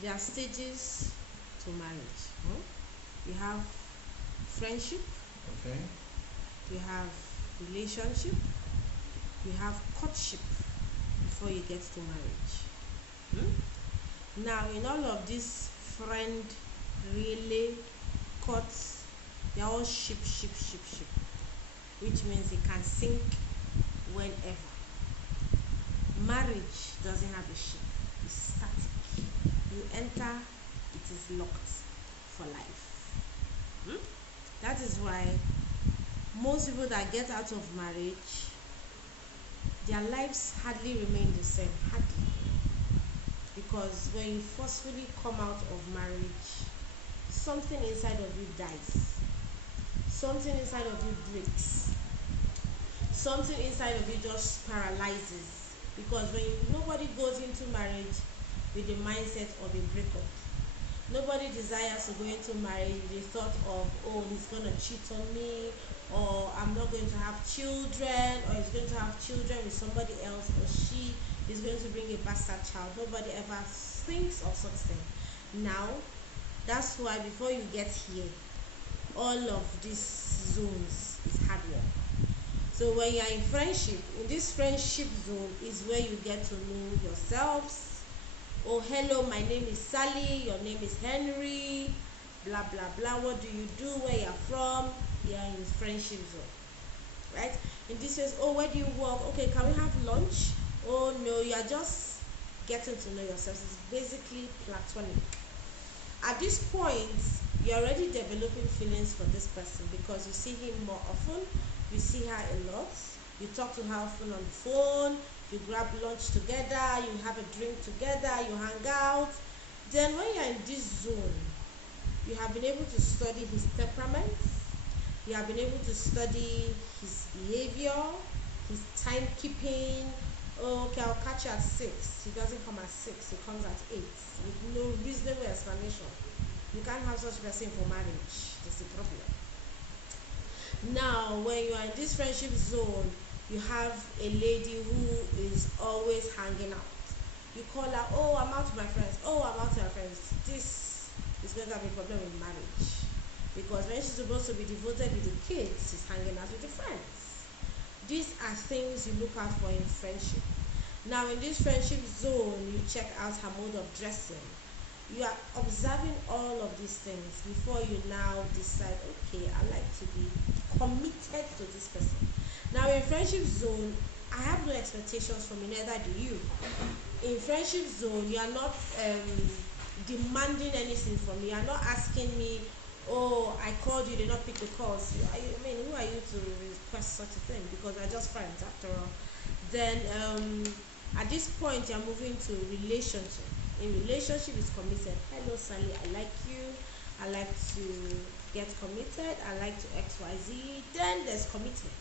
There are stages to marriage. You have friendship, Okay. you have relationship, you have courtship before you get to marriage. Now, in all of this, friend, relay, court, they're all ship, which means it can sink whenever. Marriage doesn't have a ship, it's static. You enter, it is locked for life. That is why most people that get out of marriage, their lives hardly remain the same. Hardly. Because when you forcefully come out of marriage, something inside of you dies, something inside of you breaks, something inside of you just paralyzes. Because when nobody goes into marriage with the mindset of a breakup, nobody desires to go into marriage with the thought of, oh, he's going to cheat on me, or I'm not going to have children, or he's going to have children with somebody else, or she is going to bring a bastard child. Nobody ever thinks of such thing. Now, that's why before you get here, all of these zones is hard work. So when you're in friendship, in this friendship zone is where you get to know yourselves. Oh, hello, my name is Sally, your name is Henry, blah blah blah. What do you do? Where you're from? You're in friendship zone, right? In this case, oh, where do you work? Okay, can we have lunch? Oh no, you're just getting to know yourselves. It's basically platonic. At this point, you're already developing feelings for this person because you see him more often, you see her a lot, you talk to her often on the phone, you grab lunch together, you have a drink together, you hang out. Then when you're in this zone, you have been able to study his temperament, you have been able to study his behavior, his timekeeping. Oh, okay, I'll catch you at 6. He doesn't come at 6, he comes at 8 with no reasonable explanation. You can't have such person for marriage. That's the problem. Now, when you are in this friendship zone, you have a lady who is always hanging out. You call her, oh, I'm out with my friends. Oh, I'm out with my friends. This is going to have a problem with marriage. Because when she's supposed to be devoted with the kids, she's hanging out with the friends. These are things you look out for in friendship. Now, in this friendship zone, you check out her mode of dressing. You are observing all of these things before you now decide, okay, I like to be committed to this person. Now, in friendship zone, I have no expectations from you, neither do you. In friendship zone, you are not demanding anything from me. You are not asking me, oh, I called you, did not pick the calls. I mean, who are you to request such a thing? Because we're just friends after all. Then at this point, you're moving to relationship. In relationship is committed. Hello, Sally, I like you. I like to get committed. I like to XYZ. Then there's commitment.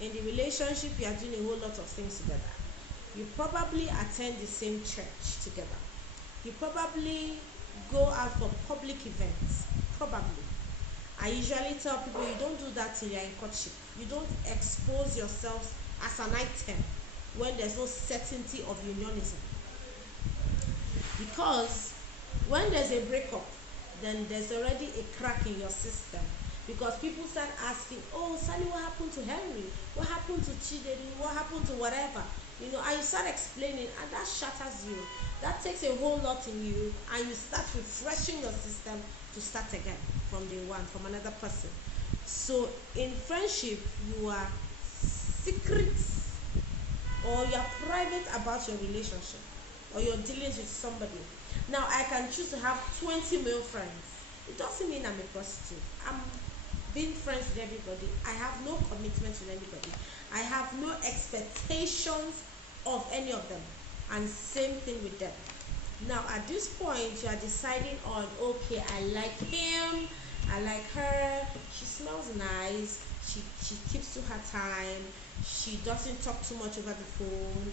In the relationship, you are doing a whole lot of things together. You probably attend the same church together. You probably go out for public events. Probably. I usually tell people you don't do that till you're in courtship. You don't expose yourself as an item when there's no certainty of unionism. Because when there's a breakup, then there's already a crack in your system. Because people start asking, oh, Sally, what happened to Henry? What happened to Chideri? What happened to whatever? You know, and you start explaining, and that shatters you. That takes a whole lot in you, and you start refreshing your system to start again from day one, from another person. So in friendship, you are secret, or you are private about your relationship, or your dealings with somebody. Now, I can choose to have 20 male friends. It doesn't mean I'm a prostitute. I'm being friends with everybody. I have no commitment with anybody. I have no expectations of any of them. And same thing with them. Now, at this point, you are deciding on, okay, I like him, I like her, she smells nice, she keeps to her time, she doesn't talk too much over the phone,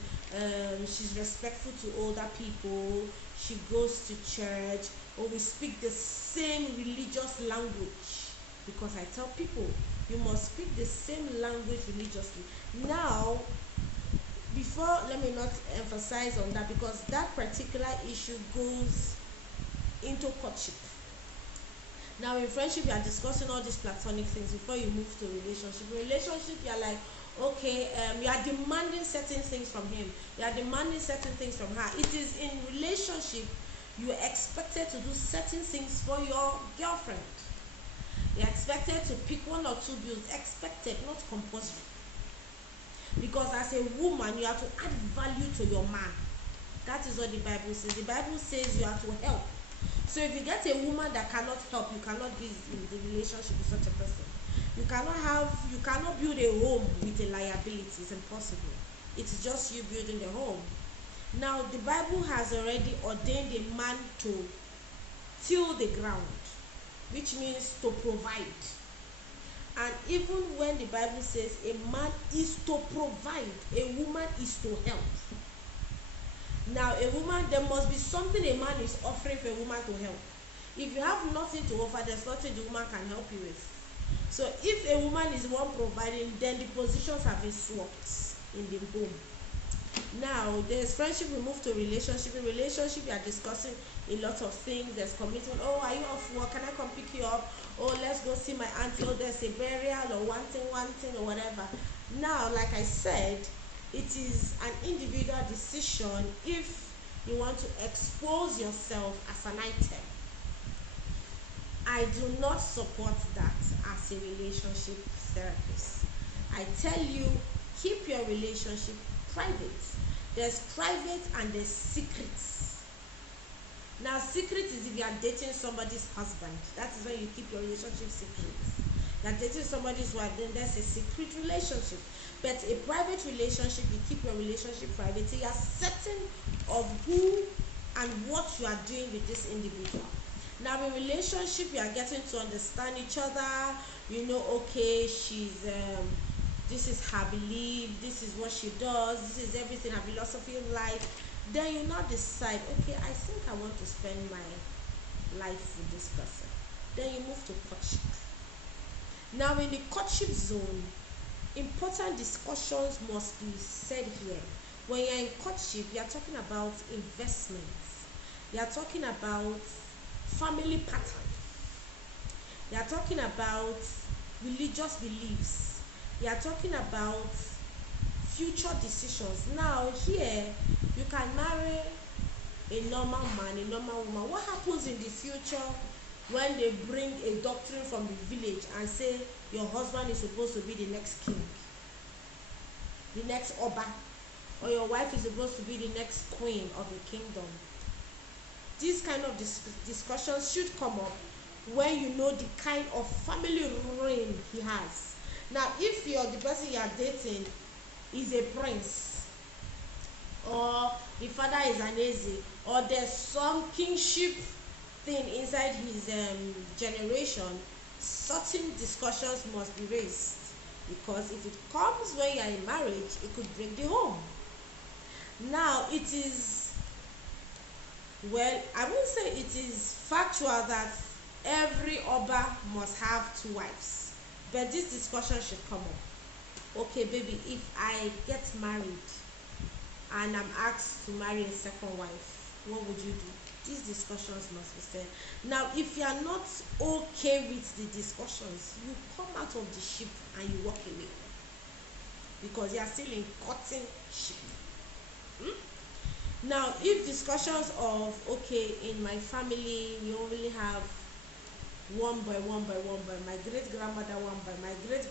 she's respectful to older people, she goes to church, or we speak the same religious language. Because I tell people, you must speak the same language religiously. Now, before, let me not emphasize on that, because that particular issue goes into courtship. Now in friendship, you are discussing all these platonic things before you move to relationship. Relationship, you are like, okay, you are demanding certain things from him, you are demanding certain things from her. It is in relationship you are expected to do certain things for your girlfriend. You're expected to pick one or two bills, expected, not compulsory. Because as a woman, you have to add value to your man. That is what the Bible says. The Bible says you have to help. So if you get a woman that cannot help, you cannot be in the relationship with such a person. You cannot build a home with a liability. It's impossible. It's just you building the home. Now the Bible has already ordained a man to till the ground, which means to provide. And even when the Bible says a man is to provide, a woman is to help. Now a woman, there must be something a man is offering for a woman to help. If you have nothing to offer, there's nothing the woman can help you with. So if a woman is the one providing, then the positions have been swapped in the home. Now there's friendship, we move to relationship. In relationship, we are discussing a lot of things. There's commitment. Oh, are you off work? Can I come pick you up? Oh, let's go see my auntie. Oh, there's a burial or one thing or whatever. Now, like I said, it is an individual decision if you want to expose yourself as an item. I do not support that as a relationship therapist. I tell you, keep your relationship private. There's private and there's secrets. Now secret is if you are dating somebody's husband. That is when you keep your relationship secret. You are dating somebody's wife, then there's a secret relationship. But a private relationship, you keep your relationship private. You are certain of who and what you are doing with this individual. Now in relationship, you are getting to understand each other. You know, okay, she's this is her belief, this is what she does, this is everything, her philosophy of life. Then you now decide, okay, I think I want to spend my life with this person. Then you move to courtship. Now in the courtship zone, important discussions must be said here. When you're in courtship, you are talking about investments, you are talking about family pattern, you are talking about religious beliefs, you are talking about future decisions. Now here, you can marry a normal man, a normal woman. What happens in the future when they bring a doctrine from the village and say your husband is supposed to be the next king, the next Oba, or your wife is supposed to be the next queen of the kingdom? These kind of discussions should come up when you know the kind of family reign he has. Now if the person you are dating is a prince, or the father is an Eze, or there's some kingship thing inside his generation, certain discussions must be raised, because if it comes when you are in marriage, it could break the home. Now it is, well, I won't say it is factual that every Oba must have two wives, but this discussion should come up. Okay baby, if I get married and I'm asked to marry a second wife, what would you do? These discussions must be said. Now if you are not okay with the discussions, you come out of the ship and you walk away, because you are still in cutting ship. Now if discussions of, okay, in my family we only have one boy, my great grandmother one boy, my great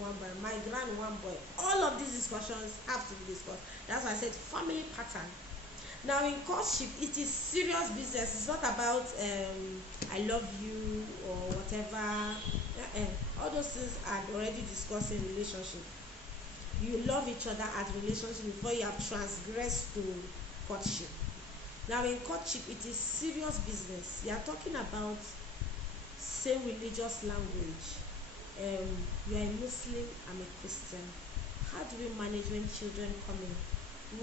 one boy, my grand one boy, all of these discussions have to be discussed. That's why I said family pattern. Now in courtship, it is serious business. It's not about I love you or whatever. All those things are already discussed in relationship. You love each other at relationship before you have transgressed to courtship. Now in courtship, it is serious business. You are talking about same religious language. You are a Muslim, I'm a Christian. How do we manage when children come in?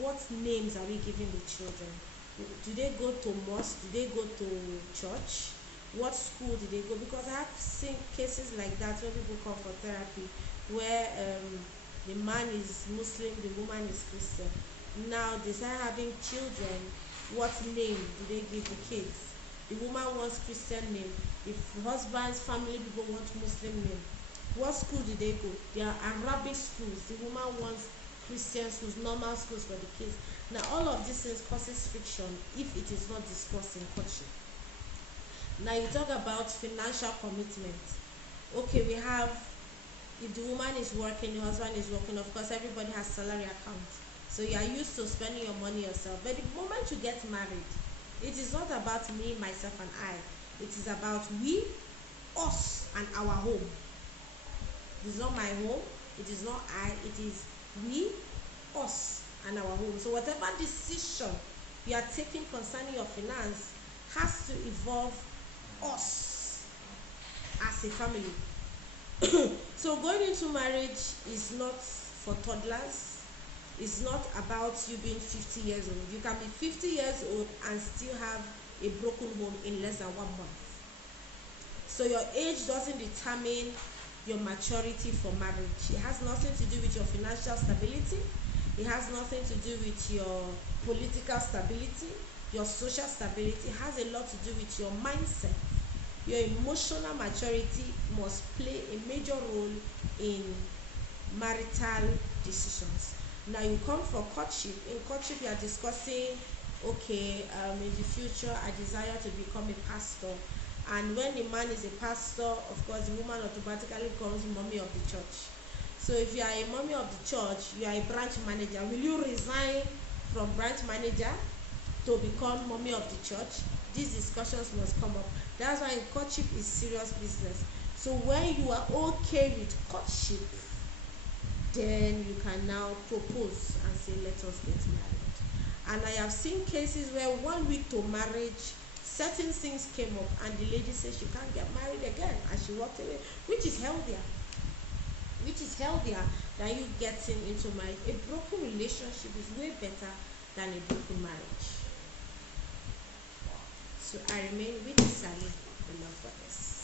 What names are we giving the children? Do they go to mosque? Do they go to church? What school do they go? Because I have seen cases like that where people come for therapy, where the man is Muslim, the woman is Christian. Now they start having children. What name do they give the kids? the woman wants Christian name, the husband's family people want Muslim name. What school do they go? They are Arabic schools. The woman wants Christian schools, normal schools for the kids. Now all of these things causes friction if it is not discussed in courtship. Now you talk about financial commitment. Okay, we have, if the woman is working, the husband is working, of course everybody has salary account, so you are used to spending your money yourself. But the moment you get married, it is not about me, myself and I. It is about we, us and our home. It is not my home, it is not I, it is we, us and our home. So whatever decision you are taking concerning your finance has to involve us as a family. So going into marriage is not for toddlers. It's not about you being 50 years old. You can be 50 years old and still have a broken home in less than 1 month. So your age doesn't determine your maturity for marriage. It has nothing to do with your financial stability. It has nothing to do with your political stability, your social stability. It has a lot to do with your mindset. Your emotional maturity must play a major role in marital decisions. Now you come for courtship. In courtship you are discussing, okay, in the future I desire to become a pastor. And when the man is a pastor, of course the woman automatically becomes mommy of the church. So if you are a mommy of the church, you are a branch manager, will you resign from branch manager to become mommy of the church? These discussions must come up. That's why courtship is serious business. So when you are okay with courtship, then you can now propose and say, let us get married. And I have seen cases where 1 week to marriage, certain things came up and the lady says she can't get married again and she walked away, which is healthier. Than you getting into marriage. A broken relationship is way better than a broken marriage. So I remain with Sally, the love goddess.